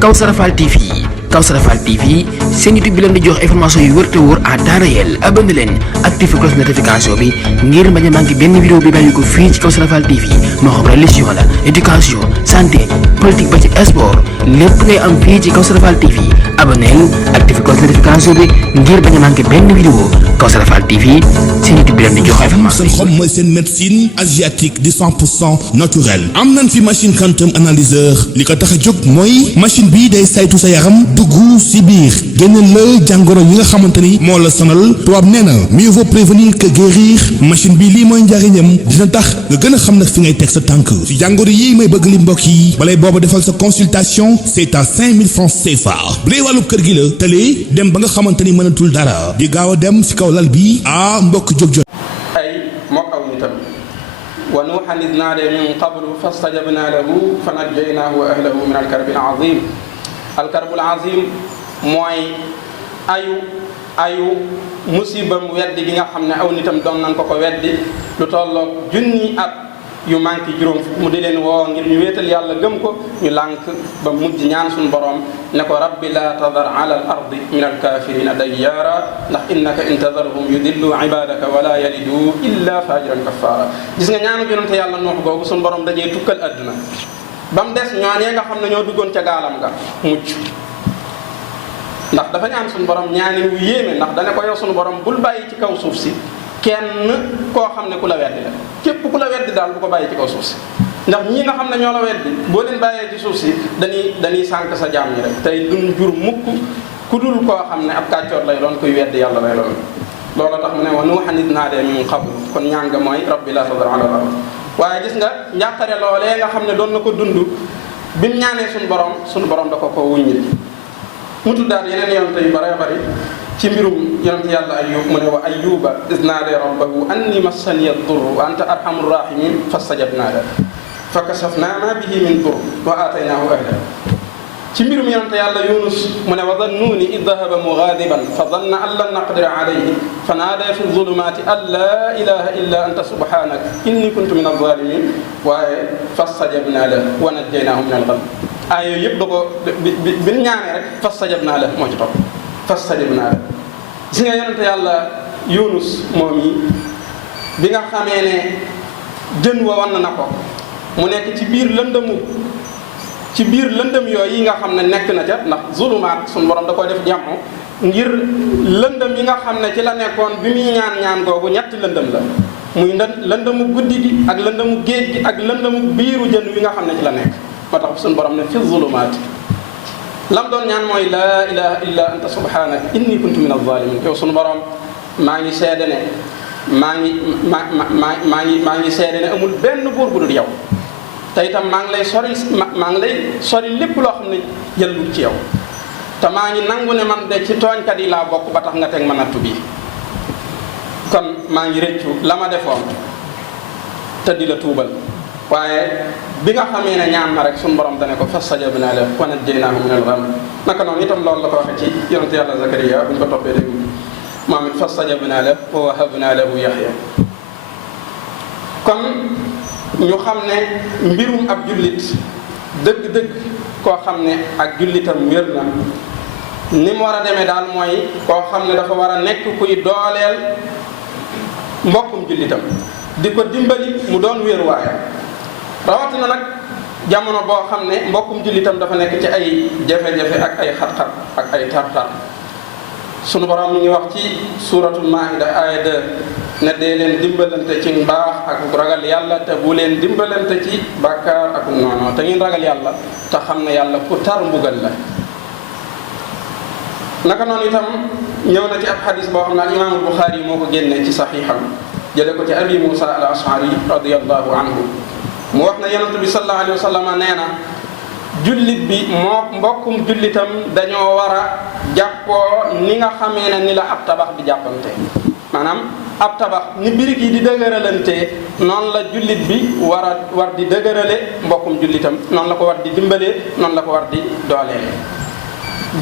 Kawsara Fall TV Kawsara Fall TV seen YouTube bi leen di jox information yu wër te wóor à temps réel. abonné leen activé cloche notification bi ngir bañ a manqué benn vidéo bi bàyyi ko fii ci Kawsara Fall TV moo xam religion la éducation santé politique ba ci sport lépp ngay am fii ci Kawsara Fall TV. abonné leen activé cloche notification bi ngir bañ a manqué benn vidéo. Kawsara Fall TV seen YouTube bi leen di jox information yi. seen xom mooy seen médecine asiatique di 100% naturel. am nañ fi machine quantum analyseur li ko tax a jóg mooy machine bii day saytu sa yaram dugg si biir génneel la jàngoro yi nga xamante ni moo la sonal. tubaab nee na mieux vaut prévenir que guérir. machine bi lii mooy njariñam dina tax nga gën a xam nag fi ngay teg sa tànk si jàngoro yi may bëgg li mbokk yi balay booba defal sa consultation c'est à 5000 francs CFA. bu dee wàllu kër gi la tëlee dem ba nga xamante ni mënatul dara di gaaw a dem si kaw lal bi mbokk jóg jot ay mook aw nitam wa nuuhan id naade min qablu fastajabna lahu fa najjaynaahu wa ahlahu min alkarbi alazim. alkarbul azim mooy ayu musibam weddi gi nga xam ne aw nitam doon nañ ko weddi lu tolloog junni at yu manqué juróom mu di leen woo ngir ñu wéetal yàlla gëm ko ñu lànk ba mujj ñaan suñu borom ne ko rabbi la tadar ala al ardi min alkafirina dayyaara ndax innaka in tadarhum yudillu ibadaka wala yalidu illa fajiran kaffara. gis nga ñaanu yonente yàlla Nuux googu suñu borom dajee tukkal adduna ba mu des ñooñee nga xam ne ñoo duggoon ca gaalam nga mucc ndax dafa ñaan suñu borom ñaani wu yéeme ndax dane ko yow suñu borom bul bàyyi ci kaw suuf si kenn koo xam ne ku la weddi la képp ku la weddi daal bu ko bàyyi ci kaw suuf si ndax ñii nga xam ne ñoo la weddi boo leen bàyyee ci suuf si dañuy sànq sa jaam ñi rek tey duñ jur mukk ku dul koo xam ne ab kàccoor lay doon kuy weddi yàlla lay doon. loolu tax mu ne wa nuuhan id naadee min qablu kon ñaan nga mooy rabbi la tadar ala al ard. waaye gis nga njàqare loolee nga xam ne doon na ko dund bi mu ñaanee suñu borom da ko wuññil mu tuddaat yeneen yonent yu bare bari ci mbirum yonent yàlla Ayyub mu ne wa ayyuba iz naada rabbahu anni massaniya ad-durru wa anta arhamur rahimin fastajabna lahu fa kashafna ma bihi min durr wa ataynaahu ahlahu. ci mbirum yonent yàlla Yunus mu ne wa dhannuni id dhahaba mughadiban fa dhanna an lan naqdira alayhi fa naada fi dhulumati an la ilaha illa anta subhanaka inni kuntu min adh-dhalimin waaye fastajabna lahu wa najjaynaahu min al-gham. yooyu yëpp da ko bi ñaanee rek fastajabna lahu moo ci topp fastajabna lahu. gis nga yonente yàlla Yunus moom yi bi nga xamee ne jën wa wan na ko mu nekk ci biir lëndëm yooyu yi nga xam ne nekk na ca ndax zulumaat suñu borom da koy def jàmm ngir lëndëm yi nga xam ne ci la nekkoon bi muy ñaan googu ñetti lëndëm la muy lëndëmu guddi gi ak lëndëmu géej gi ak lëndëmu biiru jën wi nga xam ne ci la nekk moo tax suñu borom ne fi zulumaati lam doon ñaan mooy laa ilaha illa anta subhanaka inni kuntu min az-zalimin. yow suñu borom maa ngi seede ne maa ngi seede ne amul benn buur bu dul yow te itam maa ngi lay sori lépp loo xam ne jëlul ci yow te maa ngi nangu ne man de ci tooñkat yi laa bokk ba tax nga teg ma nattu bii kon maa ngi rëccu la ma defoon te di la tuubal. waaye bi nga xamee ne ñaan na rek suñu borom dane ko fastajabna lahu wa najjaynaahu min al-gham. naka noonu itam loolu la ko waxee ci yonente yàlla Zakariya bu ñu ko toppee dégg moom it fastajabna lahu wa wahabna lahu Yahya. kon ñu xam ne mbirum ab jullit dëgg-dëgg koo xam ne ak jullitam wér na ni mu war a demee daal mooy koo xam ne dafa war a nekk kuy dooleel mbokkum jullitam di ko dimbali mu doon wéeruwaayam. rawatina nag jamono boo xam ne mbokkum jullitam dafa nekk ci ay jafe-jafe ak ay xat-xat ak ay tar-tar. sunu borom mi ngi wax ci suratul Maa'ida aaya 2 ne dee leen dimbalante ci mbaax ak ragal yàlla te bu leen dimbalante ci bàkkaar ak noonu te ngeen ragal yàlla te xam ne yàlla ku tar mbugal la. naka noonu itam ñëw na ci ab xadis boo xam ne al imaamul Buxaari moo ko génnee ci saxiixam jële ko ci abi Muusa al Ash'ari radiyallahu anhu mu wax ne yonent bi sallallahu alayhi wa sallam nee na jullit bi moo mbokkum jullitam dañoo war a jàppoo ni nga xamee ne ni la ab tabax di jàppante. maanaam ab tabax ni birig yi di dëgëralante noonu la jullit bi war di dëgërale mbokkum jullitam noonu la ko war di dimbalee noonu la ko war di dooleele.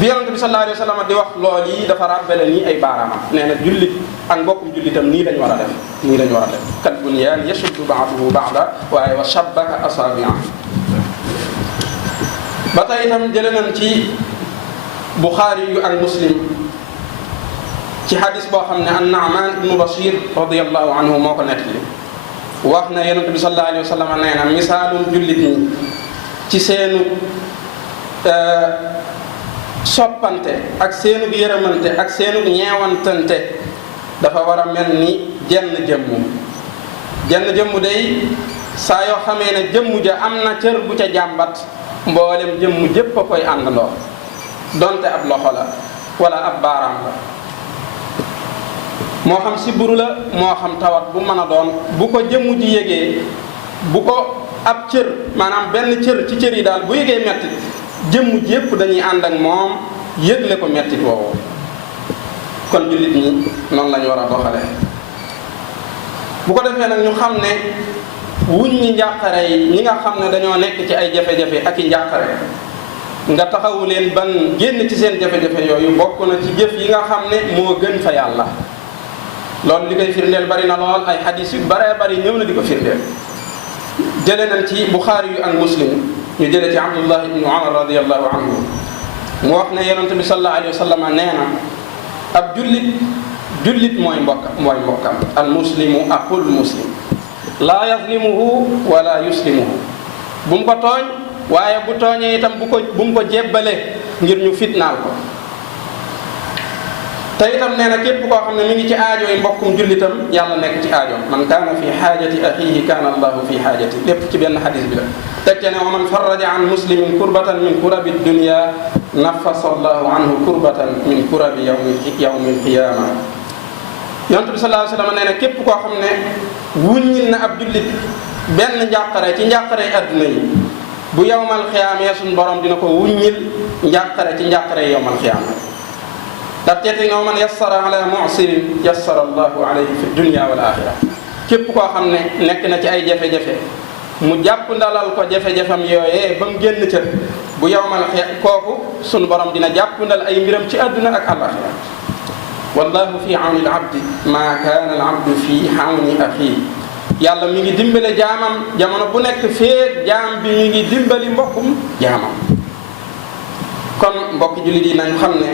bi yonent bi sallallahu alayhi wa sallam di wax lool yi dafa ràbbale nii ay baaraamam nee na jullit ak mbokkum jullitam nii lañ war a def nii lañ war a def kal bunyaan yashuddu ba'duhu ba'dan waaye wa shabbaka asaabi'a ba tey itam jële nañ ci Buxaari yu ak Muslim ci hadis boo xam ne an-Nu'man ibnu Bashir radiyallahu anhu moo ko nettali wax na yonent bi sallallahu alayhi wa sallam nee na misaalum jullit ñi ci seenu soppante ak seenu yërëmante ak seenu ñeewantante dafa war a mel ni jenn jëmm day saa yoo xamee ne jëmm ja am na cër bu ca jàmbat mboolem jëmm jépp a koy àndandoo donte ab loxo la wala ab baaraam la moo xam siburu la moo xam tawat bu mën a doon bu ko jëmm ji yëgee bu ko ab cër maanaam benn cër ci cër yi daal bu yëgee mettit jëmm ji yépp dañuy ànd ak moom yëgle ko mettit woowu kon jullit ñi noonu lañu war a doxale bu ko defee nag ñu xam ne wuñ ñi njàqare yi ñi nga xam ne dañoo nekk ci ay jafe-jafe ak i njàqare nga taxawu leen ban génn ci seen jafe-jafe yooyu bokk na ci jëf yi nga xam ne moo gën fa yàlla loolu li koy firndeel bari na lool ay xadis yu baree bari ñëw na di ko firndeel jële nañ ci Buxaari yu ak Muslim ñu jële ci Abdullah ibnu Umar radiyallahu anhu mu wax ne yonent bi sallallahu alayhi wa sallam nee na ab jullit mooy mbokkam al muslimu aqul muslim laa yazlimuhu wala yuslimuhu bu mu ko tooñ waaye bu tooñee itam bu mu ko jébbale ngir ñu fitnaal ko te itam nee na képp koo xam ne mi ngi ci aajo yi mbokkum jullitam yàlla nekk ci aajo man kaana fi xaajati axiihi kaana allahu fi xaajati lépp ci benn xadis bi la tekke ne wa man farraja an muslimin kurbatan min kurabi dunya nafasa allahu anhu kurbatan min kurabi yawmi alqiyama yonent bi sallallahu alayhi wa sallam nee na képp koo xam ne wuññil na ab jullit benn njàqare ci njàqare adduna yi bu yawmal xiyaamee suñ borom dina ko wuññil njàqare ci njàqare yawmal xiyaama daf teeti nga man yassara ala mu'sirin yassara allahu alayhi fi dunya wal axira képp koo xam ne nekk na ci ay jafe-jafe mu jàpp ndalal ko jafe-jafam yooyee ba mu génn ca bu yawmal xiyaama kooku suñ borom dina jàpp ndal ay mbiram ci adduna ak alaxira wallahu fi awni al abdi ma kaana al abdu fi awni axii yàlla mi ngi dimbale jaamam jamono bu nekk feek jaam bi mi ngi dimbali mbokkum jaamam kon mbokki jullit yi nañ xam ne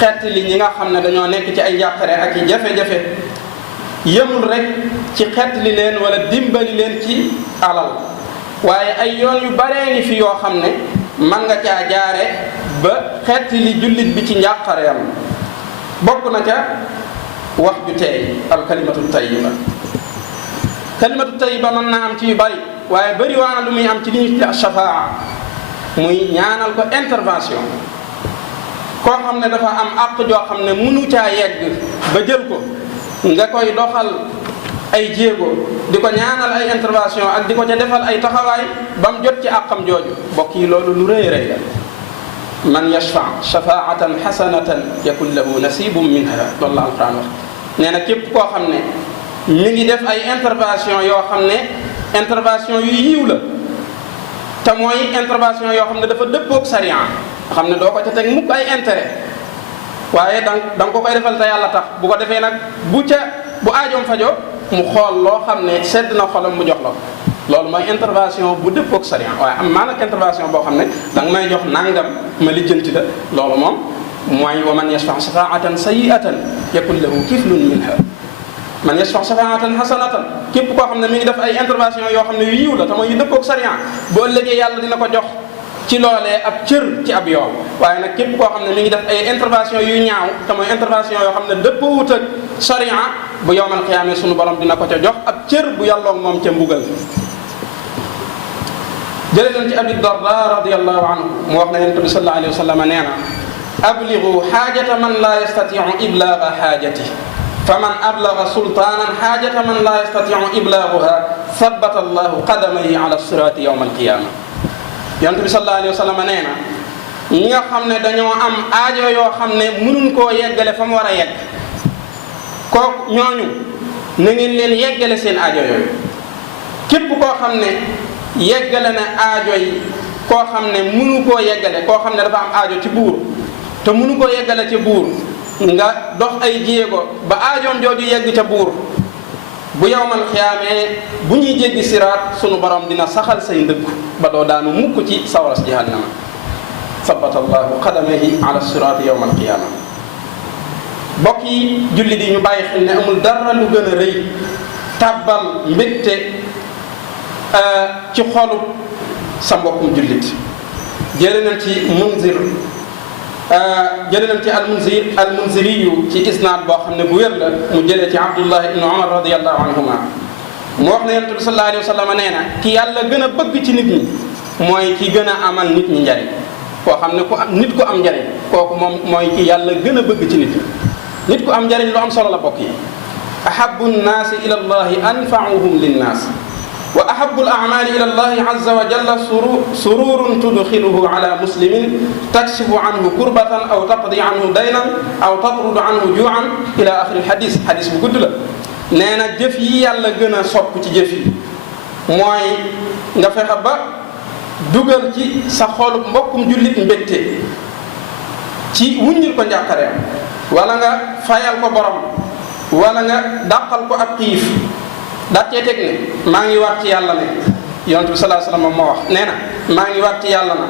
xeet li ñi nga xam ne dañoo nekk ci ay njàqare ak i jafe-jafe yemul rek ci xeet li leen wala dimbali leen ci alal waaye ay yoon yu baree ngi fi yoo xam ne man nga caa jaare ba xeet li jullit bi ci njàqareem bokk na ca wax ju teey al kalimatu tayyiba kalimatu tayyiba mën naa am ci yu bari waaye bari waana lu muy am ci li ñuy tudde shafaa muy ñaanal ko intervention koo xam ne dafa am àq joo xam ne mënu caa yegg ba jël ko nga koy doxal ay jéego di ko ñaanal ay intervention ak di ko ca defal ay taxawaay ba mu jot ci àqam jooju bokk yi loolu lu rëy rëy la man yashfa shafaatan xasanatan yakun lahu nasibum minha loolu la alquran wax nee na képp koo xam ne mi ngi def ay intervention yoo xam ne intervention yu yiw la te mooy intervention yoo xam ne dafa dëppoog sariya nga xam ne doo ko ca teg mukk ay intérêt waaye da nga ko koy defal te yàlla tax bu ko defee nag bu aajoom fajo mu xool loo xam ne sedd na xolam mu jox la ko loolu mooy intervention bu dëppoog sariya waaye am maa nag intervention boo xam ne da nga may jox nangam ma lijjanti la loolu moom mooy wa man yashfa shafaatan sayiatan yakun lahu kiflun minha man yashfa shafaatan hasanatan képp koo xam ne mi ngi def ay intervention yoo xam ne yu yiw la te mooy yu dëppoog sariya boo ëllëgee yàlla dina ko jox ci loolee ab cër ci ab yoon waaye nag képp koo xam ne mi ngi def ay intervention yu ñaaw te mooy intervention yoo xam ne dëppoowut ak sariya bu yawmal qiyaama sunu borom dina ko ca jox ab cër bu yàlloog moom ca mbugal jële nañ ci Abi Darda radiyallahu anhu mu wax na yonent bi sallallahu alayhi wa sallam nee na abligu xaajata man laa yastatiu iblaaga xaajati fa man ablaga sultaanan xaajata man laa yastatiu iblaaguha sabata allahu qadamayhi ala siraati yawma alqiyaama yonent bi sallallahu alayhi wa sallam nee na ñi nga xam ne dañoo am aajo yoo xam ne mënuñ koo yeggale fa mu war a yegg kooku ñooñu na ngeen leen yeggale seen aajo yooyu képp koo xam ne yeggale na aajo yi koo xam ne mënu koo yeggale koo xam ne dafa am aajo ci buur te mënu koo yeggale ci buur nga dox ay jéego ba aajoom jooju yegg ca buur bu yawmal xiyaamee bu ñuy jéggi siraat sunu borom dina saxal say ndëgg ba doo daanu mukk ci sawaras jahannama sabata allahu qadamayhi ala siraati yawma alqiyama. bokk yi jullit yi ñu bàyyi xel ne amul dara lu gën a rëy tàbbal mbégte ci xolu sa mbokkum jullit. jële nañ ci munzir jële nañ ci almunziriyu ci isnaad boo xam ne bu wér la mu jëlee ci abdullah ibnu umar radiallahu anhuma mu wax ne yonent bi sallallahu alayhi wa sallam nee na ki yàlla gën a bëgg ci nit ñi mooy ki gën a amal nit ñi njariñ. koo xam ne nit ku am njariñ kooku moom mooy ki yàlla gën a bëgg ci nit ñi. nit ku am njariñ lu am solo la bokk yi. ahabu nnaasi ila allahi anfauhum linnaas wa ahabu al amali ila allahi azza wa jalla sururun tudxiluhu ala muslimin takshifu anhu kurbatan aw taqdi anhu daynan aw tatrudu anhu juuan ila axiri xadis. xadis bu gudd la. nee na jëf yi yàlla gën a sopp ci jëf yi mooy nga fexe ba dugal ci sa xolu mbokkum jullit mbégte ci wuññil ko njàqareem wala nga fayal ko borom wala nga dàqal ko ab xiif daccee teg ne maa ngi waat ci yàlla ne yonent bi sallallahu alayhi wasallam moo wax nee na maa ngi waat ci yàlla na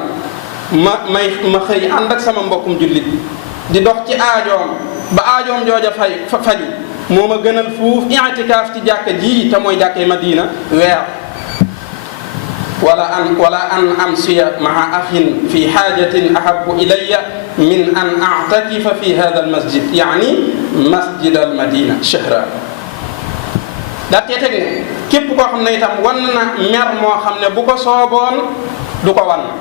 ma xëy ànd ak sama mbokkum jullit di dox ci aajoom ba aajoom jooja faju moo ma gënal fuuf i'tikaaf ci jàkka ji te mooy jàkkay Madina weer wala an amsiya maa axin fi xaajatin ahabu ilayya min an a'takifa fi hada al masjid yaani masjid al madina shahra. daa tee teg ne képp koo xam ne itam wan na mer moo xam ne bu ko sooboon du ko wan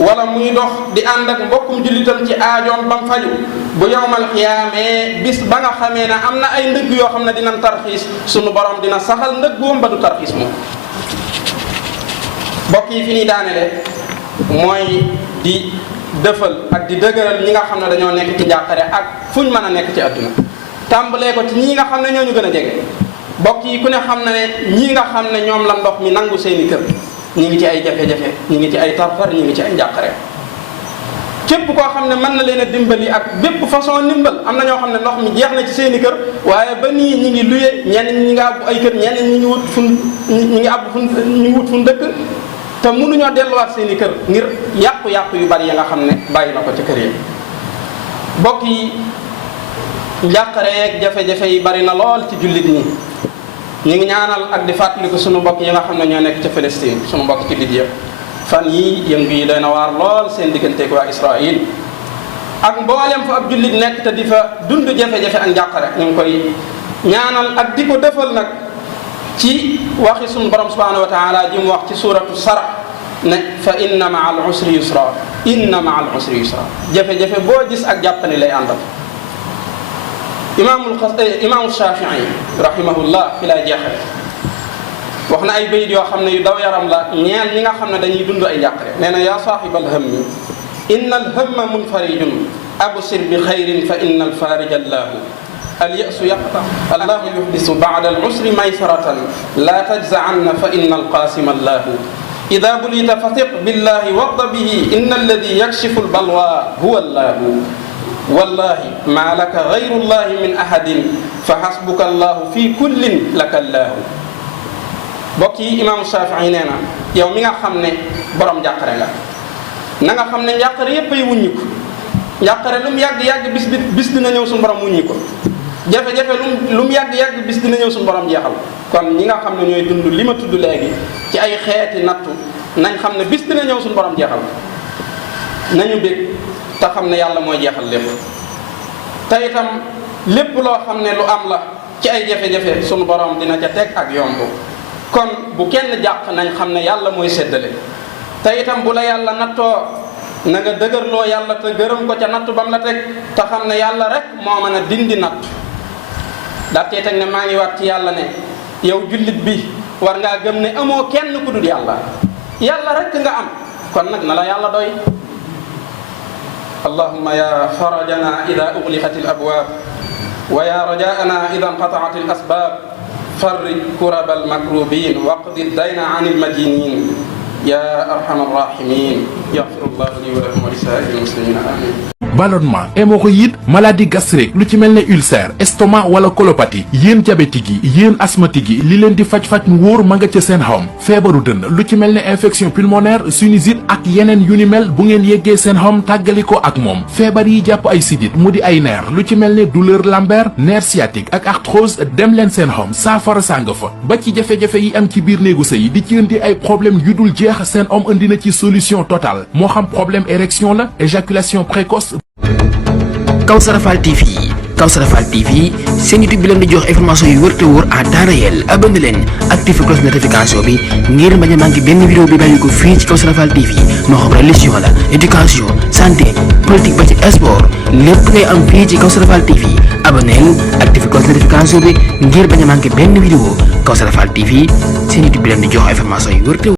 wala muy dox di ànd ak mbokkum jullitam ci aajoom bam faju bu yowmal xiyaamee bis ba nga xamee ne am na ay ndëgg yoo xam ne dinañ tarxiis sunu borom dina saxal ndëggoom ba du tarxiis moom. mbokk yi fi ñuy daanele mooy di dëfal ak di dëgëral ñi nga xam ne dañoo nekk ci njàqare ak fuñ mën a nekk ci adduna tàmbalee ko ci ñii nga xam ne ñoo ñu gën a jege. mbokk yi ku ne xam na ne ñii nga xam ne ñoom la ndox mi nangu seeni kër ñi ngi ci ay jafe-jafe ñi ngi ci ay tartar ñi ngi ci ay njàqare. képp koo xam ne mën na leen a dimbali ak bépp façon ndimbal. am na ñoo xam ne ndox mi jeex na ci seeni kër waaye ba nii ñi ngi luye ñenn ñi ngi àbbu ay kër ñenn ñi ngi wut fun dëkk te mënuñoo delluwaat seeni kër ngir yàqu-yàqu yu bari ya nga xam ne bàyyi na ko ci kër yi. mbokk yi njàqare yeeg jafe-jafe yi bari na lool ci jullit ñi. ñu ngi ñaanal ak di fàttaliku sunu mbokk yi nga xam ne ñoo nekk ca Palestine sunu mbokk ci Libye fan yii yëngu yi doy na waar lool seen digganteeg waa Israël ak mboolem fa ab jullit nekk te di fa dund jafe-jafe ak njàqare ñu ngi koy ñaanal ak di ko defal nag ci waxi sunu borom subhanahu wa taala ji mu wax ci suratu Sara ne fa inna maa al usri yusra inna maa al usri yusra. jafe-jafe boo gis ak jàppale lay àndal. imaamu Shafii rahimahullah fi lay jeexale wax na ay bayit yoo xam ne yu daw yaram la ñeel ñi nga xam ne dañuy dund ay njàqare. nee na yaa saaxibal hammi inna alhamma munfarijun absir bi xayrin fa inna alfarija allahu alyasu yaqta allahu yuhdisu bada alusri maysaratan la tajza'anna fa inna alqasima allahu ida bulita fatiq billahi warda bihi inna alladi yakshifu albalwa huwa allahu wallahi ma laka gayru llahi min ahadin fa hasbuka allahu fi kullin laka allahu. mbokk yi imaamu Shafii nee na yow mi nga xam ne borom njàqare nga na nga xam ne njàqare yépp ay wuññi ko. njàqare lu mu yàgg-yàgg bis dina ñëw suñu borom wuññi ko. jafe-jafe lu mu yàgg-yàgg bis dina ñëw suñu borom jeexal. kon ñi nga xam ne ñooy dund li ma tudd léegi ci ay xeeti nattu nañ xam ne bis dina ñëw suñu borom jeexal nañu bég te xam ne yàlla mooy jeexal lépp. te itam lépp loo xam ne lu am la ci ay jafe-jafe sunu borom dina ca teg ak yomb. kon bu kenn jàq nañ xam ne yàlla mooy séddale. te itam bu la yàlla nattoo na nga dëgërloo yàlla te gërëm ko ca natt bam la teg te xam ne yàlla rek moo mën a dindi natt. daatee teg ne maa ngi waat ci yàlla ne yow jullit bi war ngaa gëm ne amoo kenn ku dul yàlla. yàlla rek nga am kon nag na la yàlla doy. allahumma ya farajana ida ughliqat al abwab wa ya rajaana ida inqata'at al asbab farrij kurab al makrubin waqdi ad-dayna an al madinin ya arhamar rahimin yaghfirullahu li wa lakum wa li sa'iril muslimina amin. ballonnement, hémorroïde, maladie gastrique lu ci mel ne ulcère, estomac wala colopathie yéen diabétique yi yéen asthmatique yi li leen di faj-faj mu wóor ma nga ca seen home feebaru dënn lu ci mel ne infection pulmonaire sinusite ak yeneen yu ni mel bu ngeen yeggee seen home tàggali ko ak moom feebar yi jàpp ay sidit mu di ay nerf lu ci mel ne douleur lombaire nerf sciatique ak arthrose dem leen seen home saafara sàng fa ba ci jafe-jafe yi am ci biir néegu sëy di ci indi ay problème yu dul jeex seen home indi na ci solution totale moo xam problème érection la éjaculation précoce. Kawsara Fall TV seen YouTube bi leen di jox information yu wër te wóor à temps réel abonné leen activé cloche notification bi ngir bañ a manqué benn vidéo bi bàyyi ko fii ci Kawsara Fall TV moo xam religion la éducation santé politique ba ci sport lépp ngay am fii ci Kawsara Fall TV abonné leen activé cloche notification bi ngir bañ a manqué benn vidéo Kawsara Fall TV seen YouTube bi leen di jox information yu wër te wóor